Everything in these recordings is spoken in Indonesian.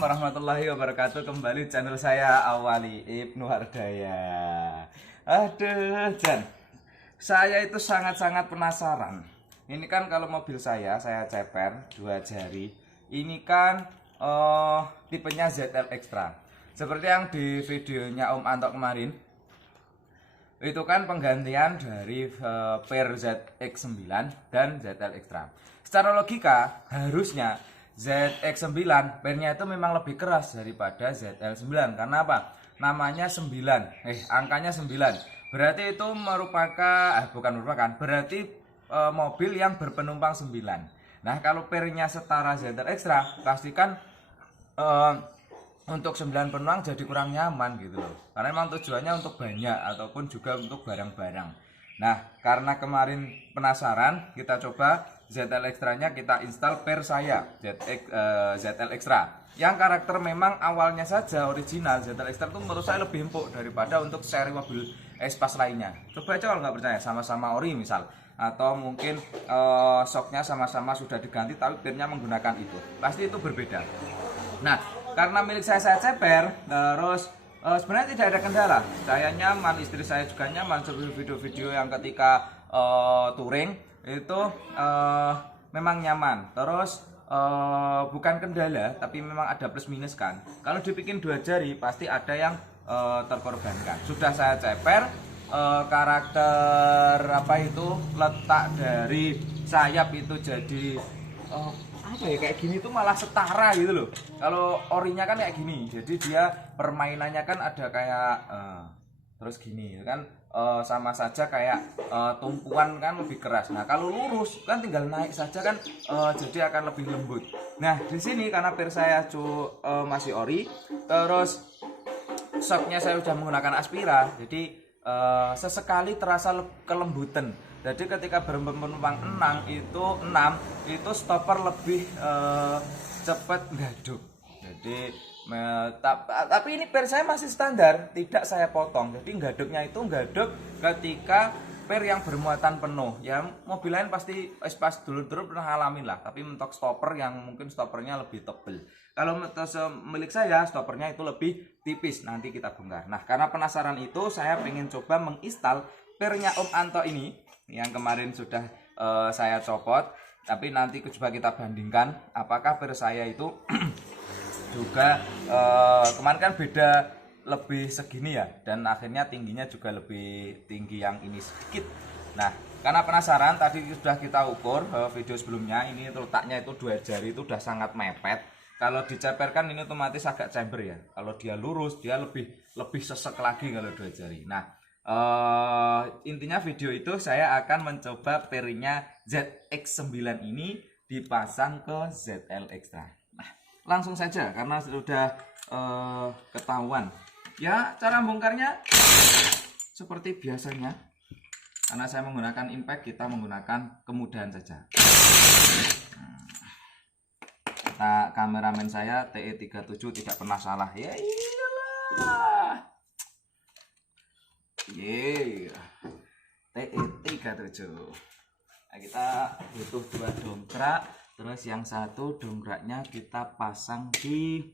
warahmatullahi wabarakatuh. Kembali channel saya Awali Ibnu Hardaya. Aduh, Jan, saya itu sangat-sangat penasaran. Ini kan kalau mobil saya ceper 2 jari. Ini kan tipenya ZL Extra. Seperti yang di videonya Om Anto kemarin, itu kan penggantian dari per ZX9 dan ZL Extra. Secara logika harusnya ZX9 pernya itu memang lebih keras daripada ZL9. Karena apa? Namanya 9, angkanya 9. Berarti itu berarti mobil yang berpenumpang 9. Nah, kalau pernya setara ZL Extra, pastikan untuk 9 penumpang jadi kurang nyaman gitu loh. Karena memang tujuannya untuk banyak ataupun juga untuk barang-barang. Nah, karena kemarin penasaran, kita coba ZL Extra-nya kita install per saya ZL Extra. Yang karakter memang awalnya saja original ZL Extra itu menurut saya lebih empuk daripada untuk seri mobil Espace lainnya. Coba aja kalau nggak percaya, sama-sama ori misal, atau mungkin shocknya sama-sama sudah diganti tapi pernya menggunakan itu, pasti itu berbeda. Nah, karena milik saya ceper, terus sebenarnya tidak ada kendala. Saya nyaman, istri saya juga nyaman. Seperti video-video yang ketika touring itu memang nyaman. Terus bukan kendala, tapi memang ada plus minus kan. Kalau dibikin 2 jari pasti ada yang terkorbankan. Sudah saya ceper, karakter letak dari sayap itu jadi kayak gini tuh malah setara gitu loh. Kalau orinya kan kayak gini, jadi dia permainannya kan ada kayak terus gini kan, sama saja kayak tumpuan kan lebih keras. Nah, kalau lurus kan tinggal naik saja kan, jadi akan lebih lembut. Nah, di sini karena per saya masih ori, terus shocknya saya sudah menggunakan Aspira, jadi sesekali terasa kelembutan. Jadi ketika berpenumpang 6 itu stopper lebih cepat gaduk. Jadi tapi ini per saya masih standar, tidak saya potong. Jadi gaduknya itu gaduk ketika per yang bermuatan penuh. Ya mobil lain pasti pas dulu pernah ngalamin lah. Tapi untuk stopper yang mungkin stoppernya lebih tebal. Kalau milik saya stoppernya itu lebih tipis, nanti kita bongkar. Nah, karena penasaran itu saya pengen coba menginstal pernya Om Anto ini yang kemarin sudah saya copot. Tapi nanti coba kita bandingkan apakah per saya itu juga kemarin kan beda lebih segini ya, dan akhirnya tingginya juga lebih tinggi yang ini sedikit. Nah, karena penasaran tadi sudah kita ukur video sebelumnya, ini letaknya itu 2 jari itu udah sangat mepet. Kalau diceperkan ini otomatis agak chamber ya. Kalau dia lurus dia lebih sesek lagi kalau 2 jari. Nah, intinya video itu saya akan mencoba pernya ZX9 ini dipasang ke ZL Extra. Nah, langsung saja karena sudah ketahuan. Ya, cara bongkarnya seperti biasanya. Karena saya menggunakan impact, kita menggunakan kemudahan saja. Nah, kameramen saya TE37 tidak pernah salah. Ya iyalah. TE37. Nah, kita butuh 2 dongkrak, terus yang satu dongkraknya kita pasang di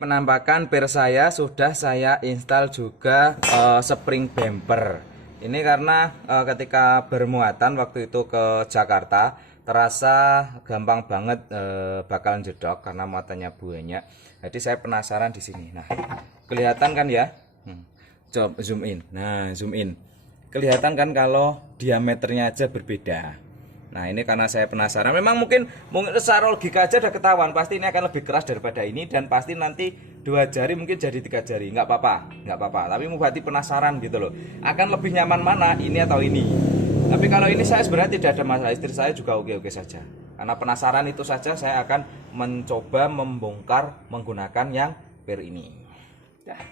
penampakan per saya. Sudah saya install juga spring bumper. Ini karena ketika bermuatan waktu itu ke Jakarta terasa gampang banget bakalan jedok karena muatannya banyak. Jadi saya penasaran di sini. Nah, kelihatan kan ya? Coba zoom in. Nah, zoom in. Kelihatan kan kalau diameternya aja berbeda. Nah, ini karena saya penasaran. Memang mungkin secara logika aja udah ketahuan pasti ini akan lebih keras daripada ini, dan pasti nanti 2 jari mungkin jadi 3 jari. Nggak apa-apa. Tapi berarti penasaran gitu loh. Akan lebih nyaman mana, ini atau ini? Tapi kalau ini saya sebenarnya tidak ada masalah, istri saya juga oke-oke saja. Karena penasaran itu saja saya akan mencoba membongkar menggunakan yang per ini. Nah,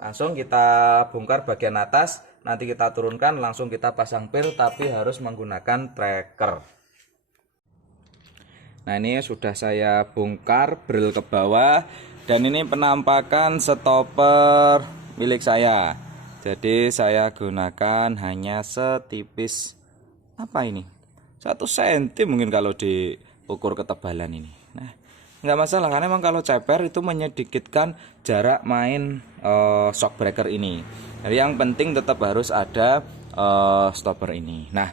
langsung kita bongkar bagian atas, nanti kita turunkan, langsung kita pasang per, tapi harus menggunakan tracker. Nah, ini sudah saya bongkar bril ke bawah, dan ini penampakan stopper milik saya. Jadi saya gunakan hanya setipis apa ini, 1 cm mungkin kalau diukur ketebalan ini. Nah, nggak masalah, karena memang kalau ceper itu menyedikitkan jarak main shock breaker ini. Jadi yang penting tetap harus ada stopper ini. Nah,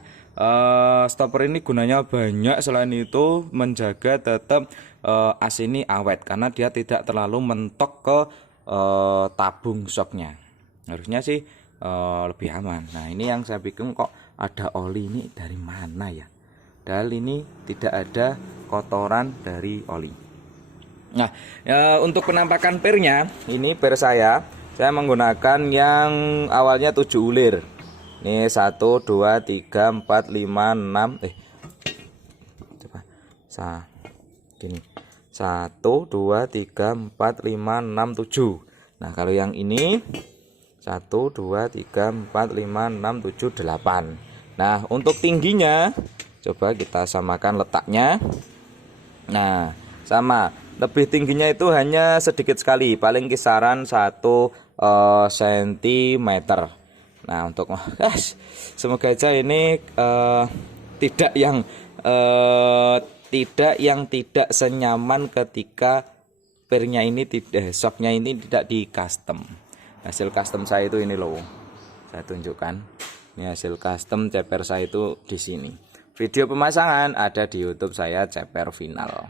stopper ini gunanya banyak, selain itu menjaga tetap as ini awet karena dia tidak terlalu mentok ke tabung shocknya. Harusnya sih lebih aman. Nah, ini yang saya bingung, kok ada oli ini dari mana ya? Padahal ini tidak ada kotoran dari oli. Nah, untuk penampakan pernya, ini per saya menggunakan yang awalnya 7 ulir. Ini 1 2 3 4 5 6 coba. Gini. 1 2 3 4 5 6 7. Nah, kalau yang ini 1 2 3 4 5 6 7 8. Nah, untuk tingginya coba kita samakan letaknya. Nah, sama, lebih tingginya itu hanya sedikit sekali, paling kisaran 1 cm. Nah, untuk semoga aja ini tidak tidak senyaman ketika pernya ini shocknya ini tidak di custom. Hasil custom saya itu ini loh, saya tunjukkan. Ini hasil custom ceper saya itu di sini. Video pemasangan ada di YouTube saya, ceper final.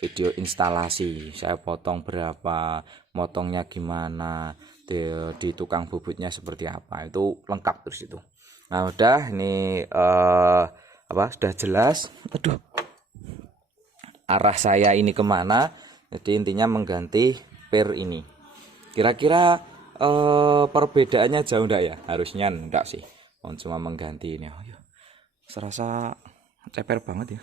Video instalasi saya potong berapa, motongnya gimana, di tukang bubutnya seperti apa, itu lengkap terus itu. Nah, udah ini sudah jelas. Aduh, arah saya ini kemana. Jadi intinya mengganti per ini. Kira-kira perbedaannya jauh enggak ya? Harusnya enggak sih, cuma mengganti ini. Serasa ceper banget ya.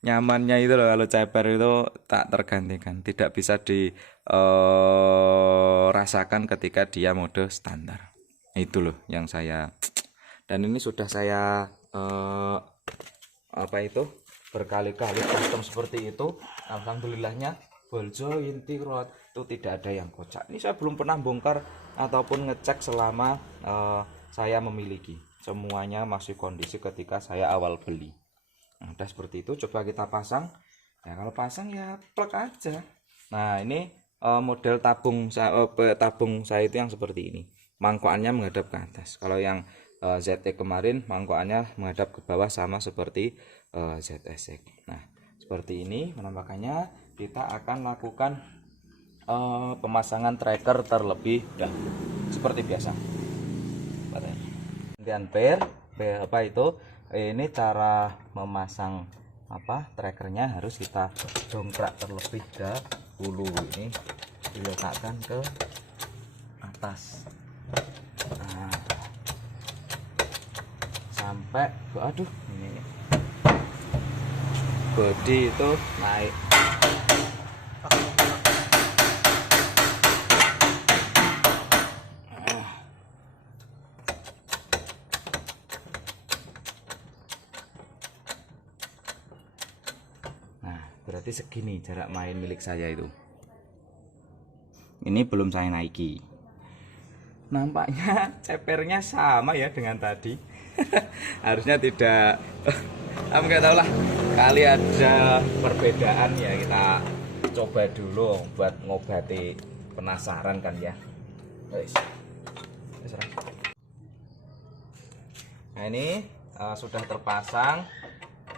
Nyamannya itu loh, kalau ceper itu tak tergantikan, tidak bisa dirasakan ketika dia mode standar. Itu loh yang saya, dan ini sudah saya berkali-kali custom seperti itu. Alhamdulillahnya boljo inti rot itu tidak ada yang kocak. Ini saya belum pernah bongkar ataupun ngecek selama saya memiliki. Semuanya masih kondisi ketika saya awal beli. Nah, udah seperti itu, coba kita pasang. Ya, kalau pasang ya plug aja. Nah, ini model tabung saya itu yang seperti ini. Mangkokannya menghadap ke atas. Kalau yang ZX kemarin mangkokannya menghadap ke bawah, sama seperti ZSX. Nah, seperti ini penampakannya. Kita akan lakukan pemasangan tracker terlebih dahulu seperti biasa. Kemudian ini cara memasang trackernya, harus kita dongkrak terlebih dahulu. Ini diletakkan ke atas. Nah, sampai ini bodi itu naik. Berarti segini jarak main milik saya itu. Ini belum saya naiki. Nampaknya cepernya sama ya dengan tadi. Harusnya tidak. Nggak tahu lah. Kali ada perbedaan ya, kita coba dulu buat ngobati penasaran kan ya. Nah, ini sudah terpasang.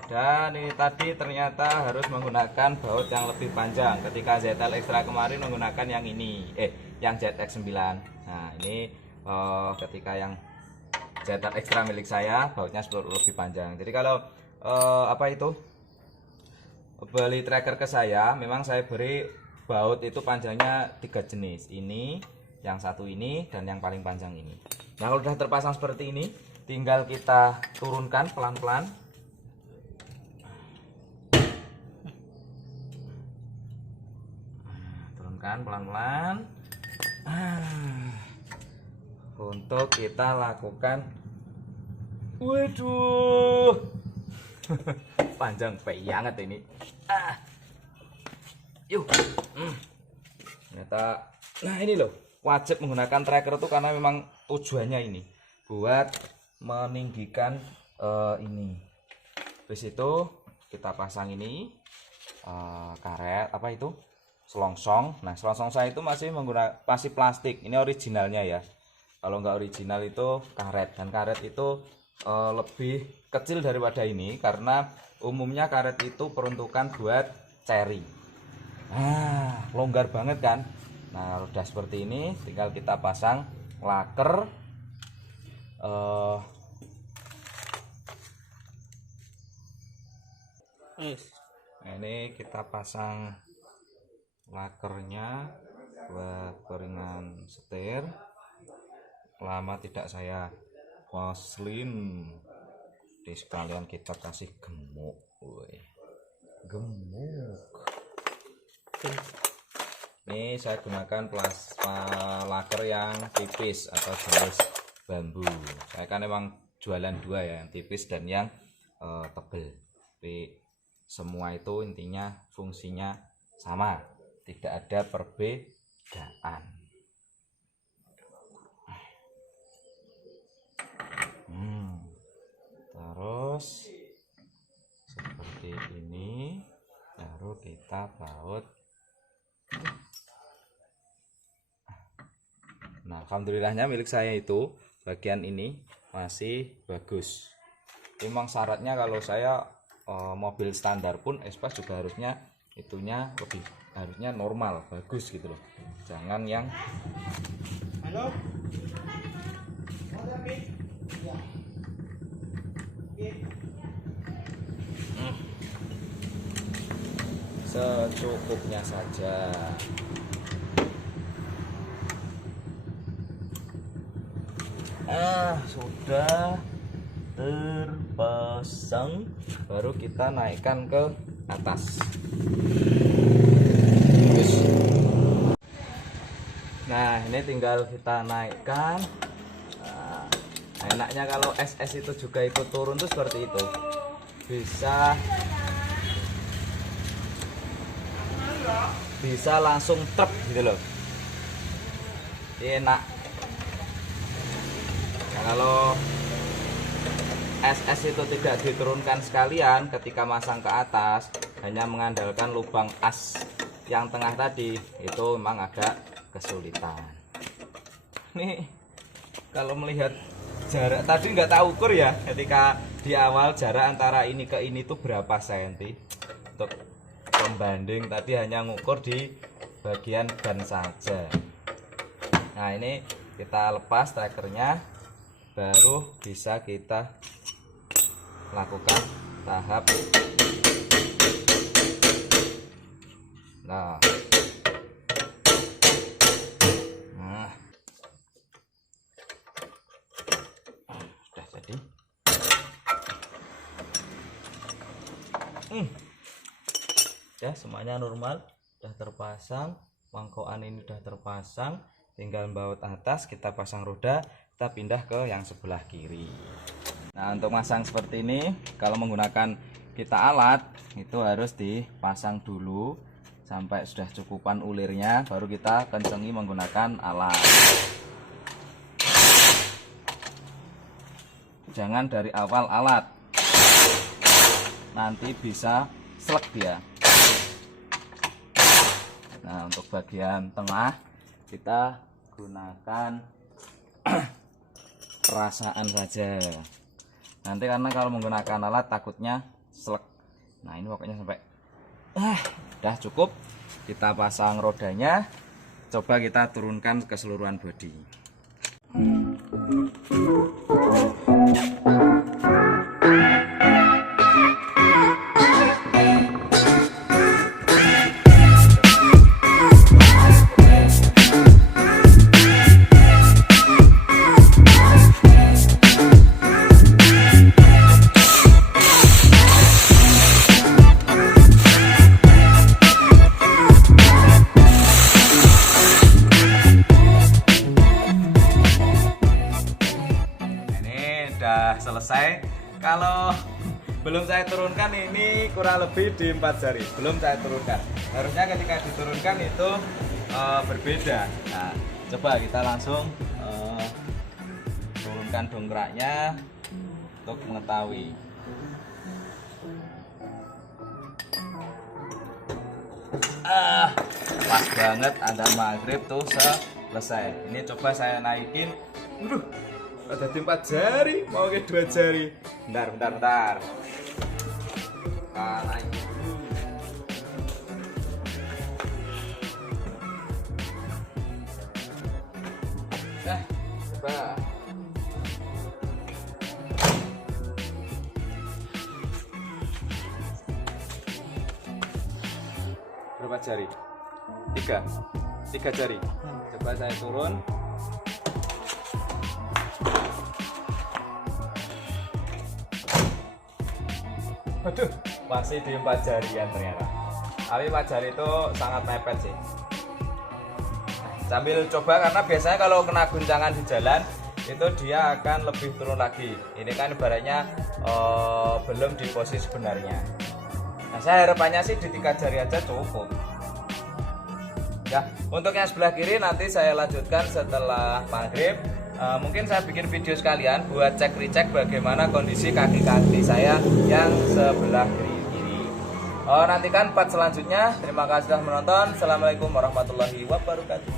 Dan ini tadi ternyata harus menggunakan baut yang lebih panjang. Ketika ZL Extra kemarin menggunakan yang ini, yang ZX9. Nah, ini ketika yang ZL Extra milik saya bautnya lebih panjang. Jadi kalau beli tracker ke saya, memang saya beri baut itu panjangnya 3 jenis. Ini, yang satu ini, dan yang paling panjang ini. Nah, kalau sudah terpasang seperti ini, tinggal kita turunkan pelan-pelan. Pelan-pelan untuk kita lakukan. Waduh, panjang banget ini. Yuk, ternyata. Nah, ini loh, wajib menggunakan tracker itu karena memang tujuannya ini buat meninggikan ini. Habis itu kita pasang ini karet apa itu selongsong. Nah selongsong saya itu masih plastik, ini originalnya ya. Kalau nggak original itu karet, dan karet itu lebih kecil daripada ini karena umumnya karet itu peruntukan buat ceri. Nah longgar banget kan. Nah udah seperti ini tinggal kita pasang laker. Nah, ini kita pasang lakernya buat peringan setir. Lama tidak saya vaselin, di sekalian kita kasih gemuk. Gemuk. Ini saya gunakan laker yang tipis atau jenis bambu. Saya kan emang jualan dua ya, yang tipis dan yang tebel. Tapi semua itu intinya fungsinya sama, tidak ada perbedaan. Terus seperti ini, baru kita baut. Nah alhamdulillahnya milik saya itu bagian ini masih bagus. Memang syaratnya kalau saya mobil standar pun Espas juga harusnya itunya harusnya normal, bagus gitu loh. Jangan yang secukupnya saja. Sudah terpasang, baru kita naikkan ke atas. Nah ini tinggal kita naikkan. Nah, enaknya kalau SS itu juga ikut turun tuh seperti itu, bisa langsung truk gitu loh, enak. Nah, kalau SS itu tidak diturunkan sekalian, ketika masang ke atas hanya mengandalkan lubang as yang tengah tadi, itu memang agak kesulitan. Nih kalau melihat jarak tadi nggak tahu ukur ya, ketika di awal jarak antara ini ke ini tuh berapa senti. Untuk pembanding tadi hanya ngukur di bagian ban saja. Nah ini kita lepas trackernya, baru bisa kita lakukan tahap. Nah sudah jadi. Ya semuanya normal, sudah terpasang. Mangkokan ini sudah terpasang, tinggal baut atas, kita pasang roda, kita pindah ke yang sebelah kiri. Nah untuk masang seperti ini, kalau menggunakan kita alat itu harus dipasang dulu sampai sudah cukupan ulirnya, baru kita kencengi menggunakan alat. Jangan dari awal alat, nanti bisa slek dia. Nah untuk bagian tengah kita gunakan perasaan saja. Nanti karena kalau menggunakan alat takutnya slek. Nah ini pokoknya sampai udah cukup. Kita pasang rodanya, coba kita turunkan keseluruhan bodi. Selesai. Kalau belum saya turunkan ini kurang lebih di 4 jari, belum saya turunkan. Harusnya ketika diturunkan itu berbeda. Nah coba kita langsung turunkan dongkraknya untuk mengetahui. banget ada maghrib tuh selesai. Ini coba saya naikin. Waduh, ada 4 jari, mau ke 2 jari. Bentar. Naikin dulu. Coba. Berapa jari? 3 jari. Coba saya turun. Waduh, masih di 4 jarian ternyata. Tapi 4 jari itu sangat mepet sih. Sambil coba, karena biasanya kalau kena guncangan di jalan itu dia akan lebih turun lagi. Ini kan ibaratnya belum di posisi sebenarnya. Nah, saya harapannya sih di 3 jari aja cukup. Ya, untuk yang sebelah kiri nanti saya lanjutkan setelah maghrib. Mungkin saya bikin video sekalian buat cek-recek bagaimana kondisi kaki-kaki saya yang sebelah kiri. Nantikan part selanjutnya. Terima kasih sudah menonton. Assalamualaikum warahmatullahi wabarakatuh.